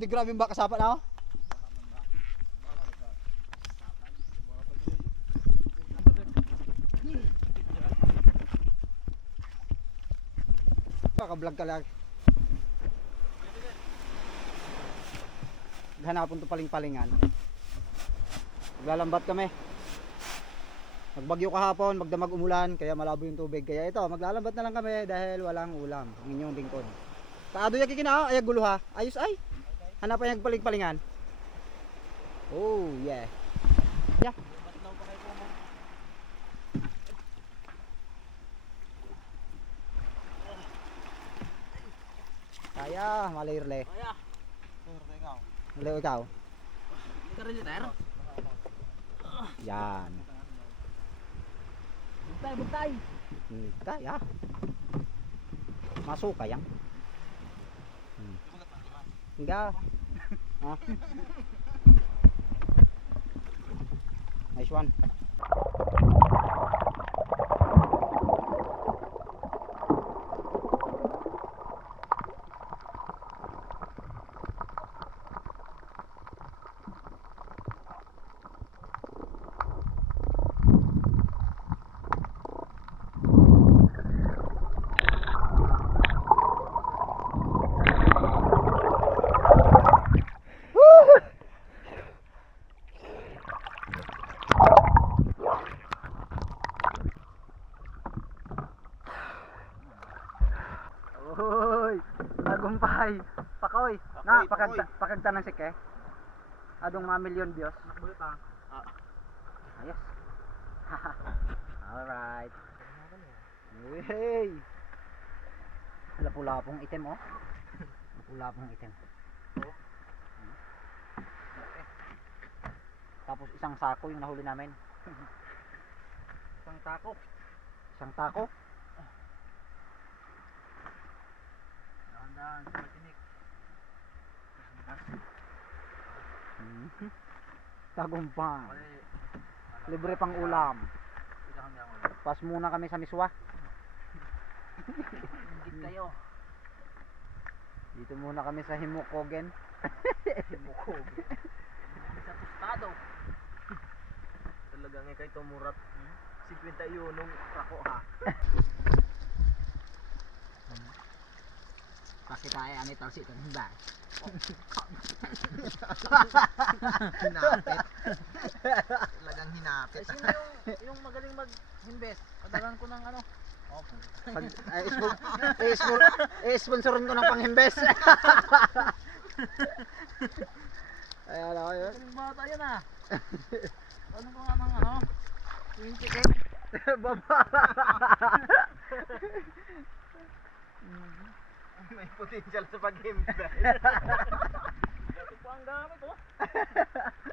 Di grabe ba kasapa na ako? Kaka-vlog ka lang. Hanapon to paling-palingan. Maglalambat kami. Magbagyo kahapon, magdamag umulan, kaya malabo yung tubig. Kaya ito, maglalambat na lang kami dahil walang ulam. Ang inyong lingkod. Kaado yung kikinao, ay gulo ha. Ayos ay. Hanapan yung paling-palingan. Oh, yeah. Yeah. Kaya, malirle. Kaya. Malay ikaw. Karilitar. Yan. Bugtay, bugtay. Kaya. Masuk ka yan. Enggak. Ah. Nice one. Hoy, tagumpay. Pakoy. Na pakagta ng sike. Adong mga milyon Diyos. Ayos. Alright. Hey. Lapulapong item oh. Lapulapong item. Tapos isang sako yung nahuli namin. Isang tako. Isang tako. Dahan-dahan sa matinik. Tagumpay. Libre pang ulam. Pas muna kami sa miswa. Ingit kayo. Dito muna kami sa Himukogen. Himukogen. Sa tostado. Talaga nga kay tumurat. 51 nung tako ha. Kasi kaya ani talsi ito hindi. Hinapit. Talagang hinapit. Sino yung magaling mag-invest? Padalan ko ng ano? Sponsorin ko ng panghimbes. Ayan ako yun. Magaling bata yan ah. Ano ko nga ng ano? 20k? Baba. May potential sa pag-invest. Ito pa ang gamit oh.